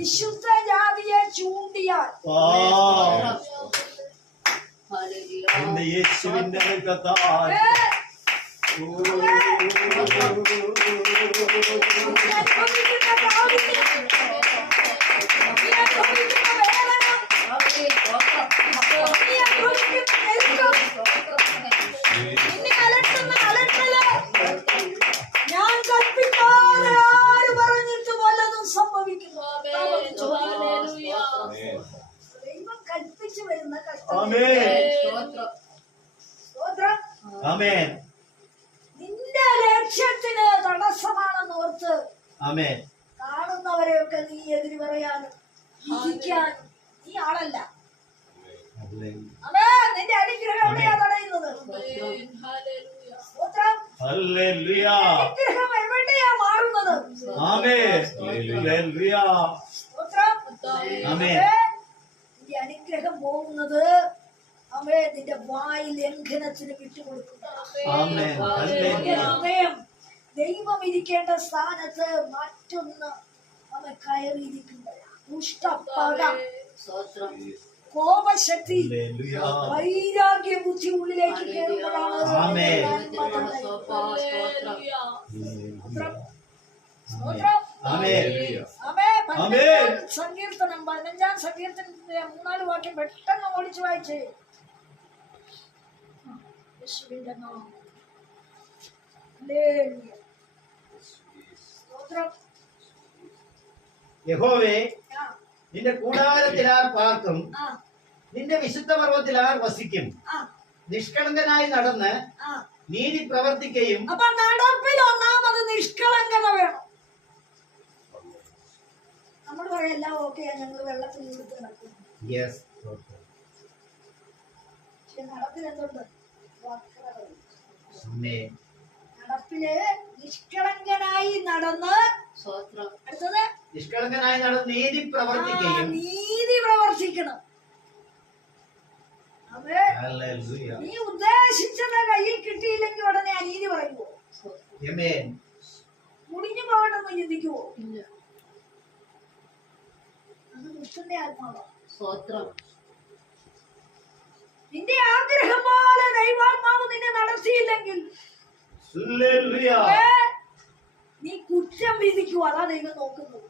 വിശുദ്ധ ജാതിയെ ചൂണ്ടിയാൽ. ആ, ഹല്ലേലൂയ. എന്റെ യേശുവിന്റെ കഥാൽ ഏ, നീ അനുഭവിക്കുന്ന കാഠിന്യം, നീ അനുഭവിക്കുന്ന വേദന, ആമേൻ. സ്തോത്രം. നീ അനുഭവിക്കുന്ന ഞെരുക്കം, നിന്നെ അലട്ടുന്ന അലട്ടൽ ഞാൻ കൽപ്പിക്കാതെ ആര് പറഞ്ഞിട്ട് വല്ലതും സംഭവിക്കുന്നു ഹല്ലേലൂയ. ദൈവം കൽപ്പിച്ചു വരുന്ന ആമേൻ. സ്തോത്രം. സ്തോത്രം ആമേൻ നിന്റെ ലക്ഷ്യത്തിന് തടസ്സമാണെന്ന് ഓർത്ത് ആമേൻ. കാണുന്നവരെയൊക്കെ നീ എതിര് പറയാനും വിധിക്കാനും നീ ആളല്ല. അതെ നിന്റെ അനുഗ്രഹം എവിടെയാ തടയുന്നത്? ഹല്ലേലൂയ. സ്തോത്രം ഹല്ലേലൂയ. അനുഗ്രഹം എവിടെയാ മാറുന്നത്? ആമേൻ. ഹല്ലേലൂയ. സ്തോത്രം ആമേൻ. അതെ, നിന്റെ അനുഗ്രഹം പോകുന്നത് അവേ നിന്റെ വായി ലംഘനത്തിന് ഹൃദയം ദൈവം ഇരിക്കേണ്ട സ്ഥാനത്ത് മറ്റൊന്ന് അവൻ കയറിയിരിക്കുന്നത്. ദുഷ്ടപ്പക. കോപശക്തി. ഹല്ലേലൂയ. വൈരാഗ്യ ബുദ്ധി ഉള്ളിലേക്ക് കയറുമ്പോഴാണ് സങ്കീർത്തനം പതിനഞ്ചാം സങ്കീർത്തനത്തിന്റെ മൂന്നാൽ വാക്യം പെട്ടെന്ന് ഓടിച്ചു വായിച്ചേ. യേശുവിന്റെ നാമം. യഹോവേ നിന്റെ കൂടാരത്തിൽ ആർ പാർക്കും നിന്റെ വിശുദ്ധ പർവത്തിൽ ആർ വസിക്കും നിഷ്കളങ്കനായി നടന്ന്. നീതി പ്രവർത്തിക്കുകയും അപ്പൊ നടപ്പിൽ ഒന്നാമത് നിഷ്കളങ്കത വേണം നമ്മൾ പറയാം എല്ലാം ഓക്കെ ഞങ്ങൾ വെള്ളത്തിൽ കൊടുത്ത് പക്ഷെ നടപ്പിൽ എന്തുണ്ട് നടപ്പിൽ നിഷ്കളങ്കനായി നടന്ന് സ്തോത്രം. അടുത്തത്? നിഷ്കളങ്കനായി നടന്ന് നീതി പ്രവർത്തിക്കുകയും. നീതി പ്രവർത്തിക്കണം. അതെ. ഹല്ലേലൂയ. നീ ഉദ്ദേശിച്ചത് കയ്യിൽ കിട്ടിയില്ലെങ്കിൽ ഉടനെ അനീതി പറയുമോ ആമേൻ മുടിഞ്ഞു പോകണമെന്ന് ചിന്തിക്കുവോ? ഇല്ല. അത് ദുഷ്ടന്റെ ആത്മാവാണ് സ്തോത്രം. നിന്റെ ആഗ്രഹം പോലെ ദൈവാത്മാവ് നിന്നെ നടത്തിയില്ലെങ്കിൽ. നീ കുറ്റം വിധിക്കുക അതാ ദൈവം നോക്കുന്നത്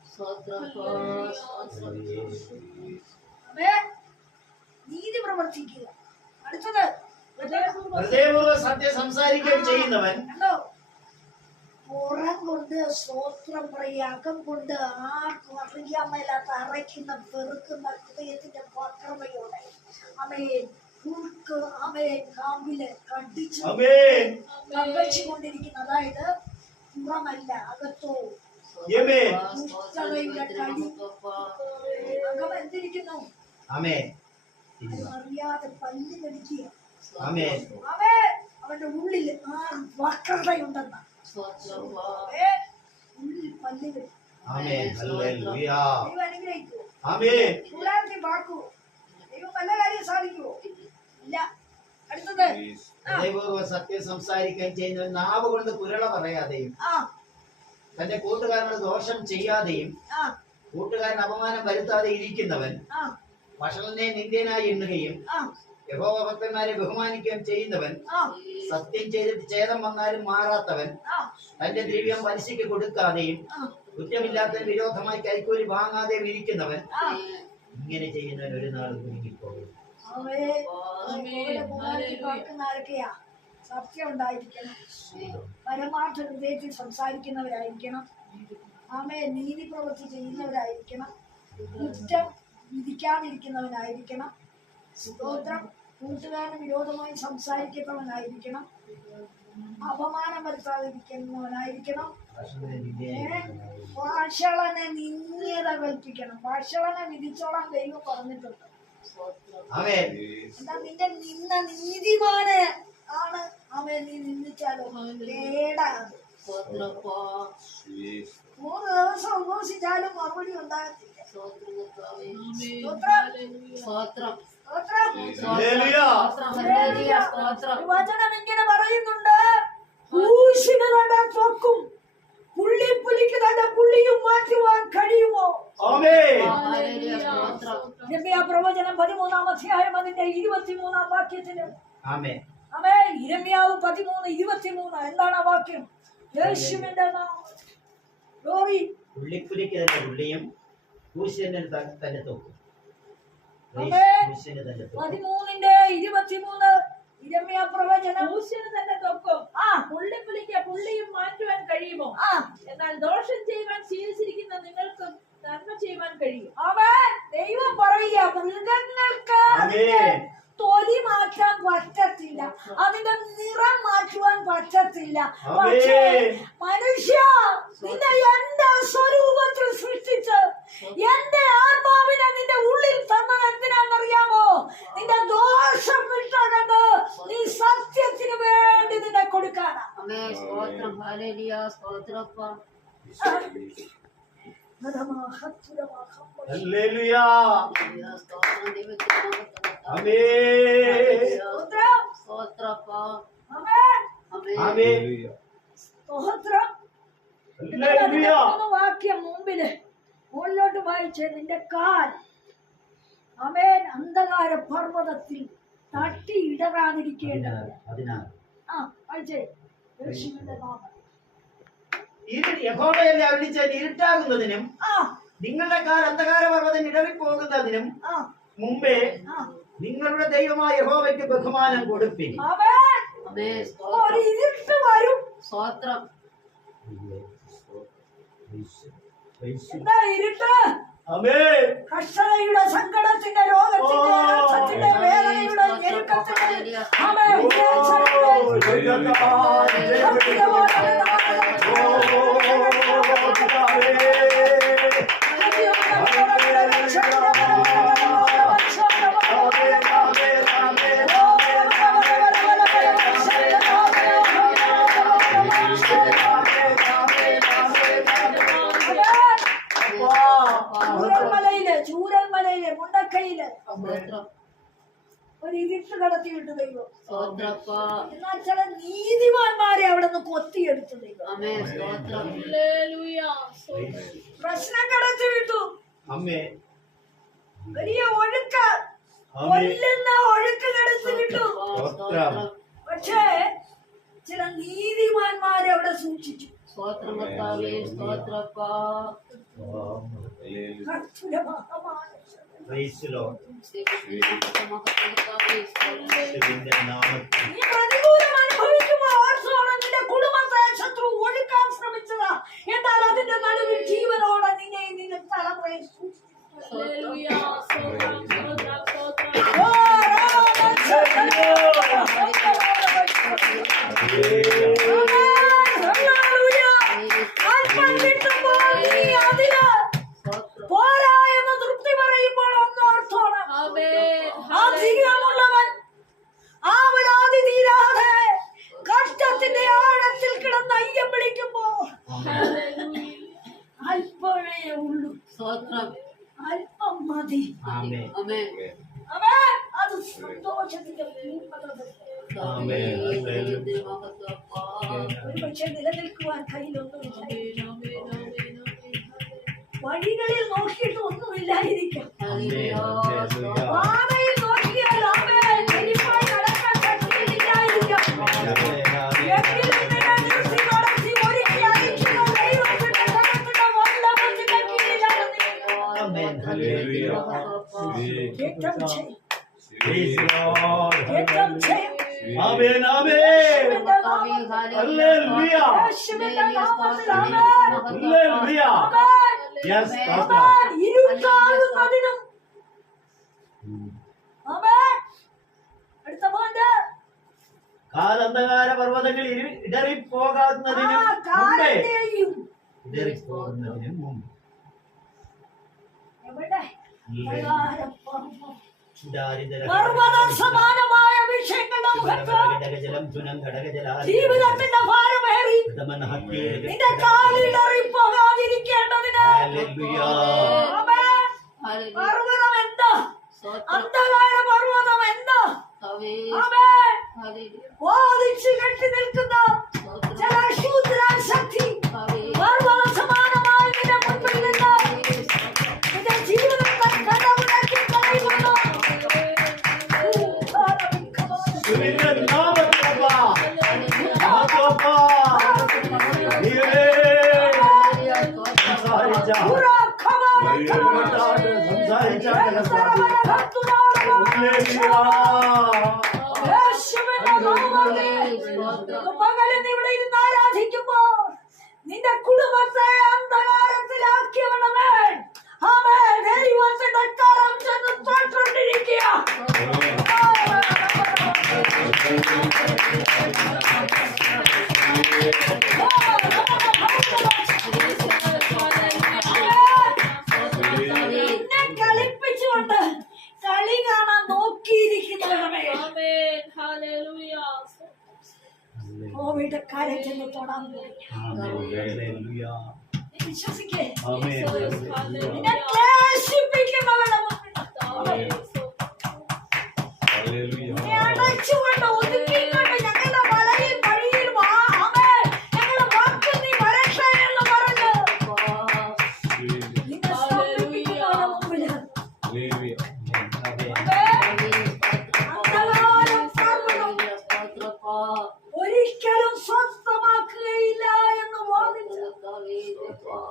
നീതി പ്രവർത്തിക്കുക. അടുത്തത്. ഹൃദയപൂർവ സത്യം സംസാരിക്കുകയും ചെയ്യുന്നവൻ പുറം കൊണ്ട് സ്തോത്രം പ്രയാഗം കൊണ്ട് ആർക്കും അറിയാൻ മേലാത്ത അറയ്ക്കുന്ന വെറുക്കുന്ന ഹൃദയത്തിന്റെ വക്രതയോടെ അമേൻ ഉൾക്ക് അമേൻ കാമ്പിൽ കടിച്ചു. ആമേൻ. അതായത് പുറമല്ല അകത്തോ. അകം എന്തിരിക്കുന്നു? അറിയാതെ പല്ല് കടിക്കുക. അവന്റെ ഉള്ളിൽ ആ വക്രതയുണ്ടെന്ന. ഉള്ളിൽ പല്ല് കടി. ആമേൻ. ഹല്ലേലൂയ. ദൈവം പാക്കുവോ ദൈവം വല്ല കാര്യം ആ ഹൃദയപൂർവ സത്യം സംസാരിക്കുകയും ചെയ്യുന്ന നാവ് കൊണ്ട് കുരള പറയാതെയും തന്റെ കൂട്ടുകാരനോട് ദോഷം ചെയ്യാതെയും കൂട്ടുകാരൻ അപമാനം വരുത്താതെ ഇരിക്കുന്നവൻ വഷളനെ നിന്ദ്യനായി എണ്ണുകയും യഹോഭക്തന്മാരെ ബഹുമാനിക്കുകയും ചെയ്യുന്നവൻ സത്യം ചെയ്തിട്ട് ഛേദം വന്നാലും മാറാത്തവൻ തന്റെ ദ്രവ്യം പലിശയ്ക്ക് കൊടുക്കാതെയും കുറ്റമില്ലാത്ത വിരോധമായി കൈക്കൂലി വാങ്ങാതെ ഇരിക്കുന്നവൻ ഇങ്ങനെ ചെയ്യുന്നവൻ ഒരു നാൾ അവേ അതുപോലെ കൂടാരത്തിൽ പാർക്കുന്ന ആരൊക്കെയാ? സത്യം ഉണ്ടായിരിക്കണം. പരമാർത്ഥ ഹൃദയത്തിൽ സംസാരിക്കുന്നവരായിരിക്കണം. ആമേ നീതി പ്രവൃത്തി ചെയ്യുന്നവരായിരിക്കണം. കുറ്റം വിധിക്കാതിരിക്കുന്നവനായിരിക്കണം. സ്തോത്രം കൂട്ടുകാരന് വിരോധമായി സംസാരിക്കുന്നവനായിരിക്കണം അപമാനം വരുത്താതിരിക്കുന്നവനായിരിക്കണം. ഭാഷളനെ നിന്ദ്യത കൽപ്പിക്കണം. ഭാഷളനെ വിധിച്ചോളാൻ ദൈവം പറഞ്ഞിട്ടുണ്ട്. നിന്റെ നിന്ന നീതിമാന് ആണ് അവൻ നീ. മൂന്ന് ദിവസം മറുപടി ഉണ്ടാകത്തില്ല. വചനം ഇങ്ങനെ പറയുന്നുണ്ട്. പൂശിന് തന്റെ ത്വക്കും. പുള്ളിപ്പുലിക്ക് തന്റെ പുള്ളിയും മാറ്റുവാൻ കഴിയുമോ? ഇരമ്യ പ്രവചനം പതിമൂന്നാം ഇരുപത്തിമൂന്നാം വാക്യത്തിന്. ഇരമ്യാവ് പതിമൂന്ന് ഇരുപത്തിമൂന്ന്. എന്താണ് ആ വാക്യം? യേശുവിന്റെ ലോറി. തന്നെ പതിമൂന്നിന്റെ ഇരുപത്തിമൂന്ന്. പ്രവചനം. തന്നെ തൊക്കും. ആ പുള്ളിപ്പുലിക്ക് പുള്ളി കഴിയും. അവൻ ദൈവം പറയുക മൃഗങ്ങൾക്ക്. തൊലി മാറ്റാൻ പറ്റത്തില്ല. അതിന്റെ നിറം മാറ്റുവാൻ പറ്റത്തില്ല. പക്ഷേ മനുഷ്യ നിന്നെ എന്റെ സ്വരൂപത്തിൽ സൃഷ്ടിച്ച് എന്റെ ആത്മാവിനെ നിന്റെ ഉള്ളിൽ തന്നത് എന്തിനാണെന്നറിയാമോ നിന്റെ ദോഷം വിട്ടകന്ന് നീ സത്യത്തിന് വേണ്ടി നിന്നെ കൊടുക്കാനാ അമേ സ്തോത്രം ഹാലേലിയ സ്തോത്രപ്പ ഹല്ലേലൂയ. സ്തോത്രം ദൈവത്തിന് മഹത്വം. ആമേൻ. സ്തോത്രം. സ്തോത്രപ്പ ആമേൻ. അമേ ആമേൻ. സ്തോത്രം ഹല്ലേലൂയ. മൂന്ന് വാക്യം മുമ്പിൽ മുകളിലോട്ട് വായിച്ചേ നിന്റെ കാൽ അമേൻ അന്ധകാര പർവതത്തിൽ തട്ടി ഇടറാതിരിക്കേണ്ടത്. ആ വായിച്ചേ. യേശുവിന്റെ നാമം. ഇരുട്ടാകുന്നതിനും ആ നിങ്ങളുടെ കാൽ അന്ധകാര പർവതം ഇടറിപ്പോകുന്നതിനും മുമ്പേ നിങ്ങളുടെ ദൈവമായ യഹോവയ്ക്ക് ബഹുമാനം കൊടുപ്പിൻ. കഷ്ടതയുടെ സങ്കടത്തിന്റെ രോഗത്തിന്റെ വേദനയുടെ ഞെരുക്കത്തിന്റെ ചൂരൽമലയിൽ ചൂരൽമലയിൽ മുണ്ടക്കയിൽ സ്തോത്രം ഒരു ഇരുട്ട് കടത്തിയിട്ട് ദൈവം. സ്തോത്രപ്പ. എന്നാൽ ചില നീതിമാന്മാരെ അവിടെ നിന്ന് കൊത്തിയെടുത്തു ദൈവം. പ്രശ്നം കടത്തി വിട്ടു അമ്മേ. വലിയ ഒഴുക്ക. കൊല്ലുന്ന ഒഴുക്ക് കടത്തി വിട്ടു സ്തോത്രം. പക്ഷേ ചില നീതിമാന്മാരെ അവിടെ സൂക്ഷിച്ചു. സ്തോത്രം സ്തോത്രപ്പാ. സ്തോത്രപ്പ వయస్సులో నామ വിളിക്കുമ്പോ അല്പമേ ഉള്ളൂ സ്തോത്രം അല്പം മതി ആമേൻ. അമേ അവൻ അത് സന്തോഷത്തിന്റെ പൂർണത ആമേൻ. യേശുവിന്റെ നാമത്തിൽ ആമേൻ. ഹല്ലേലൂയ. ആമേൻ. Yes, Pastor. ആമേൻ. ഇരുട്ടാകുന്നതിനും ആമേൻ. അടുത്ത പോയിന്റ് കാലന്ധകാര പർവതങ്ങൾ ഇരു- ആ ഇടറിപ്പോകാവുന്നതിനും മുമ്പേ കാലത്തെയും ഇടറിപ്പോകുന്നതിനും മുമ്പ് എവിടെ സമാനമായ വിഷയങ്ങൾ മുഖത്ത് ഘടകജലം ചുനം ഘടകജലാ ജീവിതത്തിന്റെ ഭാരമേറി. നിന്റെ കാലിടറി പോകാതിരിക്കേണ്ടതിന് ഹല്ലേലൂയ. ആമേൻ. ഹല്ലേലൂയ. പർവതം എന്താ സ്തോത്രം അന്ധകാര പർവതം എന്താ കർത്താവേ ആമേൻ. ഹല്ലേലൂയ. വാദിച്ചു കെട്ടി നിൽക്കുന്ന ചില ഇവിടെ ഇരുന്ന് ആരാധിക്കുമ്പോ നിന്റെ കുടുംബത്തെ അന്ധകാരത്തിലാക്കിയവണമേ അവൻ ദൈവത്തിന്റെ കരം ചെന്ന് തൊട്ടുകൊണ്ടിരിക്കുക നിന്നെ കോവിഡ് കാര്യം ചെന്ന് തൊടാൻ വിശ്വസിക്കേ. ക്ലേശിപ്പിക്കുന്നവരുടെ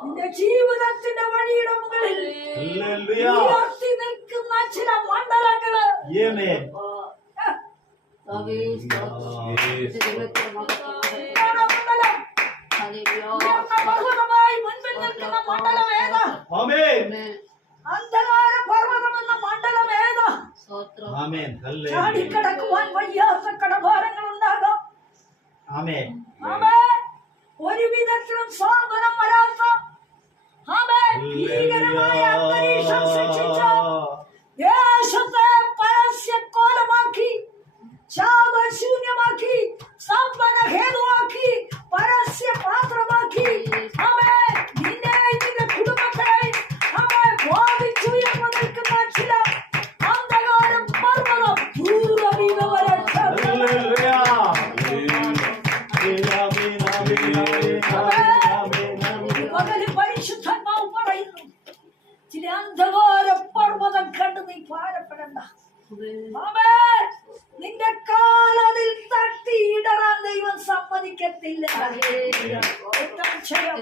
നിന്റെ ജീവിതത്തിന്റെ വഴിയുടെ മുകളിൽ ഉയർത്തി നിൽക്കുന്ന ചില മണ്ഡലങ്ങൾ. മണ്ഡലം. മുൻപിൽ നിൽക്കുന്ന മണ്ഡലം ഏതാ? അന്ധകാര പർവതം എന്ന മണ്ഡലം ഏതാ? ചാടിക്കിടക്കുവാൻ വയ്യാത്ത കടഭാരങ്ങൾ ഉണ്ടാകാം. ഒരു വിധത്തിലും സ്വാതന്ത്ര്യം വരാത്ത ആമേ ജയം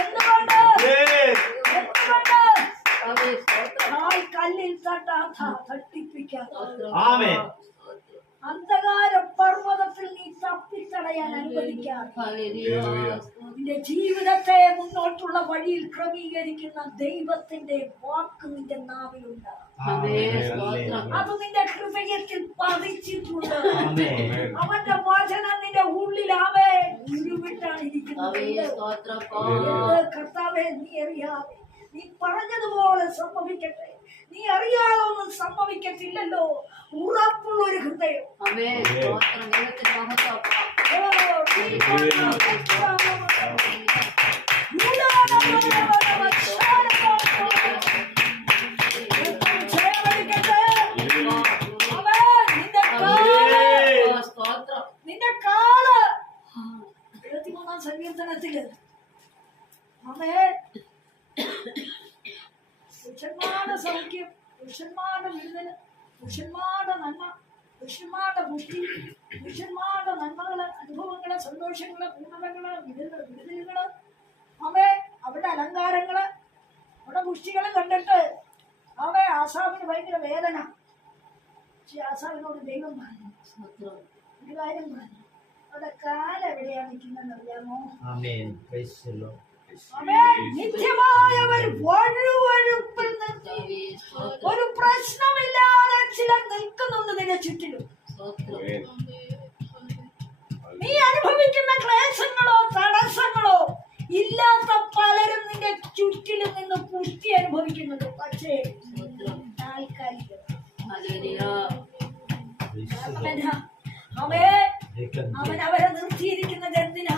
എന്തുകൊണ്ട് എന്തുകൊണ്ട് കാൽ കല്ലിൽ തട്ടാത്ത അന്ധകാര പർവതത്തിൽ നീ തപ്പിത്തടയാൻ അനുവദിക്കാതെ. നിന്റെ ജീവിതത്തെ മുന്നോട്ടുള്ള വഴിയിൽ ക്രമീകരിക്കുന്ന ദൈവത്തിന്റെ വാക്ക് നിന്റെ നാവിലുണ്ട്. അത് നിന്റെ ഹൃദയത്തിൽ പതിച്ചിട്ടുണ്ട്. അവന്റെ വചനം നിന്റെ ഉള്ളിലാവേ. ഉരുവിട്ടാണ് ഇരിക്കുന്നത്. എന്ത് കർത്താവേ നീ അറിയാതെ നീ പറഞ്ഞതുപോലെ സംഭവിക്കട്ടെ. നീ അറിയാതെ ഒന്നും സംഭവിക്കത്തില്ലല്ലോ ഉറപ്പുള്ള ഒരു ഹൃദയം സങ്കീർത്തനത്തിൽ അമ്മേ പുരുഷന്മാരുടെ സൗഖ്യം പുരുഷന്മാരുടെ വിടുതൽ പുരുഷന്മാരുടെ നന്മ പുരുഷന്മാരുടെ ബുദ്ധി പുരുഷന്മാരുടെ നന്മകൾ അനുഭവങ്ങൾ സന്തോഷങ്ങൾ പൂർണതകൾ വിരുദ്ധ വിടുതലുകൾ. അവേ അവിടെ അലങ്കാരങ്ങൾ അവിടെ പുഷ്ടികൾ കണ്ടിട്ട് അവിടെ ആസാമിന് ഭയങ്കര വേദന. പക്ഷെ ആസാമിനോട് ദൈവം പറഞ്ഞു ഒരു കാര്യം പറഞ്ഞു. അവിടെ എവിടെയാണ് നിൽക്കുന്നതെന്ന് അറിയാമോ? ഒരു പ്രശ്നമില്ലാതെ ചിലർ നിൽക്കുന്നുണ്ട് നിന്റെ ചുറ്റിലും. നീ അനുഭവിക്കുന്ന ക്ലേശങ്ങളോ തടസ്സങ്ങളോ ഇല്ലാത്ത നിന്റെ ചുറ്റിലും നിന്ന് പുഷ്ടി അനുഭവിക്കുന്നുണ്ട് പക്ഷേ താൽക്കാലികം? അവേ അവൻ അവരെ നിർത്തിയിരിക്കുന്നത് എന്തിനാ?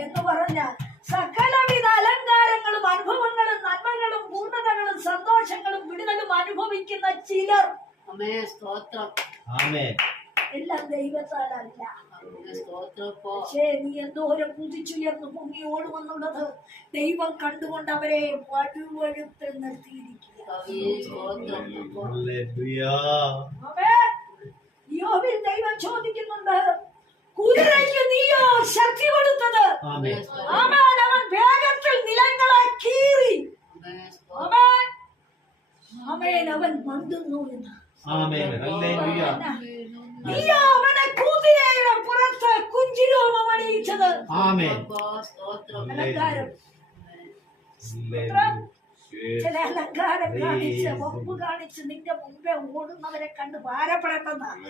എന്ന് പറഞ്ഞ സകലവിധ അലങ്കാരങ്ങളും അനുഭവങ്ങളും നന്മകളും പൂർണതകളും സന്തോഷങ്ങളും വിടുതലും അനുഭവിക്കുന്ന ചിലർ. എല്ലാം ദൈവത്താലല്ല. പക്ഷേ നീ എന്തോരം കുതിച്ചുയർന്ന് പൊങ്ങി ഓടുമെന്നുള്ളത് ദൈവം കണ്ടുകൊണ്ട് അവരെ വഴുവഴുത്ത് നിർത്തിയിരിക്കുക ഹല്ലേലൂയ. അവേ യോബിൽ ദൈവം ചോദിക്കുന്നുണ്ട് കുതിരയ്ക്ക് നീയോ ശക്തി കൊടുത്തത്? അവൻ വേഗത്തിൽ നിലങ്ങളെ കീറി. അവൻ മന്തുന്നു എന്ന്. ആമേൻ. ഹല്ലേലൂയ. നീയോ അവനെ കുതിരയുടെ പുറത്ത് കുഞ്ചിരോമം അണിയിച്ചത് ആമേൻ അലങ്കാരം. ചില അലങ്കാരം കാണിച്ച് കാണിച്ച് നിന്റെ മുമ്പേ ഓടുന്നവരെ കണ്ട് ഭാരപ്പെടേണ്ടെന്നാണ്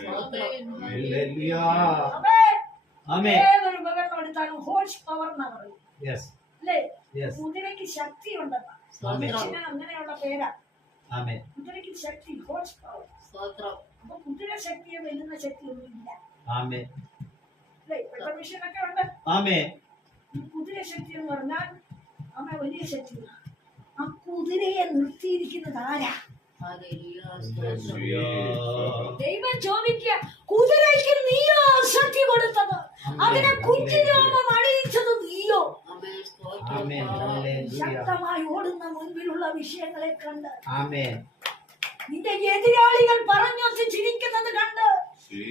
ഹല്ലേലൂയ ആമേൻ ആമേൻ ഏതൊരു മകനോടുത്താലും ഹോഴ്സ് പവർ എന്നാ പറയും. യെസ് അല്ലേ? കുതിരയ്ക്ക് ശക്തി ഉണ്ടെന്നാ ആമേൻ മനുഷ്യന് അങ്ങനെയുള്ള പേരാ. ആമേൻ കുതിരയ്ക്ക് ശക്തി ഹോഴ്സ് പവർ. അപ്പൊ കുതിര ശക്തിയെ വെല്ലുന്ന ശക്തി ഒന്നും ഇല്ല. ഇപ്പോഴത്തെ മിഷനൊക്കെ ഉണ്ട്. ഈ കുതിര ശക്തി എന്ന് പറഞ്ഞാൽ അമ്മ വലിയ ശക്തിയാണ്. ആ കുതിരയെ നിർത്തിയിരിക്കുന്നത് ആരാ? ദൈവം ചോദിക്കുക കുതിരയ്ക്ക് നീയോ ശക്തി കൊടുത്തത്? അതിനെ കുഞ്ചിരോമം അണിയിച്ചത് നീയോ? ശക്തമായി ഓടുന്ന മുൻപിലുള്ള വിഷയങ്ങളെ കണ്ട് നിന്റെ എതിരാളികൾ പറഞ്ഞൊത്ത് ചിരിക്കുന്നത് കണ്ട്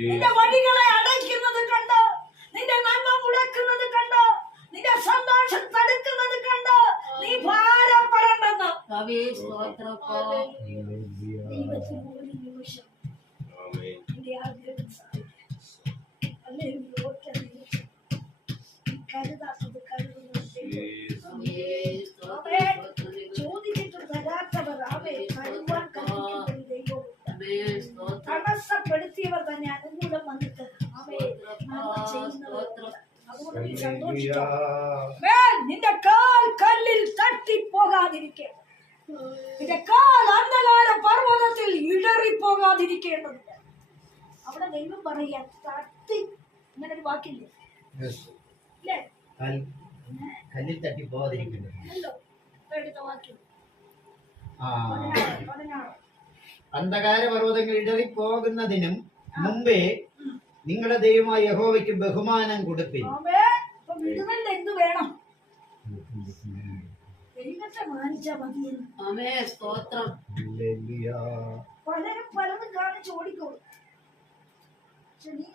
നിന്റെ വഴികളെ അടയ്ക്കുന്നത് കണ്ട് നിന്റെ നന്മ മുടക്കുന്നത് കണ്ട് നിന്റെ സന്തോഷം തടുക്കുന്നത് കണ്ട് നീ ഭാരപ്പെടേണ്ടെന്ന് നിമിഷം നിന്റെ ആഗ്രഹം കരുതാത്തത് കരുതുന്നത് മേൽ നിന്റെ കാൽ കല്ലിൽ നിന്റെ കാൽ അന്ധകാര പർവതത്തിൽ അവിടെ ദൈവം പറയാ തട്ടി അങ്ങനെ ഒരു വാക്കില്ലേ യെസ് കല്ലിൽ തട്ടി പോകാതിരിക്കുന്നു അന്ധകാര പർവതങ്ങൾ ഇടറി പോകുന്നതിനും മുമ്പേ നിങ്ങളുടെ ദൈവമായ യഹോവയ്ക്ക് ബഹുമാനം കൊടുപ്പിൻ. എന്ത് വേണം. ദൈവത്തെ മാനിച്ചാ മതിയെന്ന്. സ്തോത്രം. പലരും പലതും കാണിച്ച് ഓടിക്കോളും പക്ഷെ നീ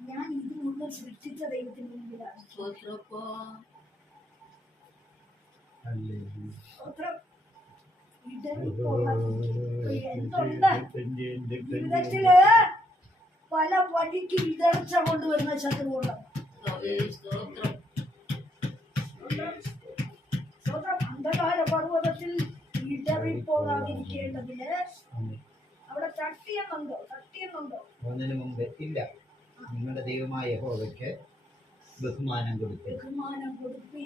ഞാൻ ഇത് മുഴുവൻ സൃഷ്ടിച്ച ദൈവത്തിന് മുമ്പിലാണ്. സ്തോത്രം. ജീവിതത്തിൽ പല വഴിക്ക് വിതർച്ച കൊണ്ടുവരുന്ന സ്വന്തം അന്ധകാര പർവതത്തിൽ ഇടറിപ്പോകാതിരിക്കേണ്ടതിന്. അവിടെ തട്ടിയെന്നുണ്ടോ തട്ടിയെന്നുണ്ടോ പോകുന്നതിന് മുമ്പ് ഇല്ല. നിങ്ങളുടെ ദൈവമായ യഹോവയ്ക്ക് ബഹുമാനം കൊടുക്കുക ബഹുമാനം കൊടുപ്പി.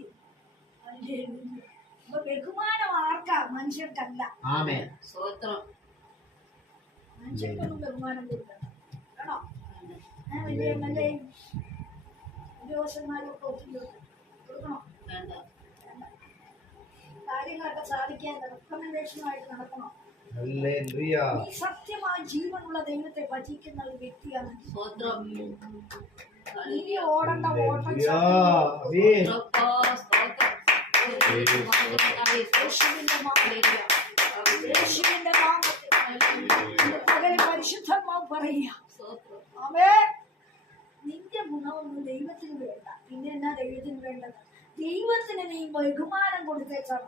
ബഹുമാനം ആർക്കാ? മനുഷ്യർക്കല്ല. ആമേൻ. മനുഷ്യർക്കൊന്നും ബഹുമാനം കൊടുക്കണം കേട്ടോ ഞാൻ വലിയ എം എൽ എയും ഉദ്യോഗസ്ഥന്മാരും ഒക്കെ ഒത്തിരി ഉണ്ട്. കൊടുക്കണോ? വേണ്ട. കാര്യങ്ങളൊക്കെ സാധിക്കാൻ റെക്കമെൻഡേഷനുമായിട്ട് നടക്കണോ. ഈ സത്യമായ ജീവനുള്ള ദൈവത്തെ ഭജിക്കുന്ന ഒരു വ്യക്തിയാണ്. ഇനി ഓടേണ്ട ഓട്ടം. യേശുവിന്റെ പകരം പരിശുദ്ധമാവ് പറയുക. അവേ നിന്റെ ഗുണമൊന്നും ദൈവത്തിന് വേണ്ട. പിന്നെ എന്നാ ദൈവത്തിന് വേണ്ടത്? ദൈവത്തിന് നീ ബഹുമാനം കൊടുത്തേക്കാം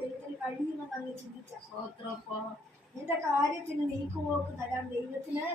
ദൈവത്തിന് കഴിയുമെന്ന് അങ്ങ് ചിന്തിച്ച. നിന്റെ കാര്യത്തിന് നീക്കുപോക്ക് തരാൻ ദൈവത്തിന്.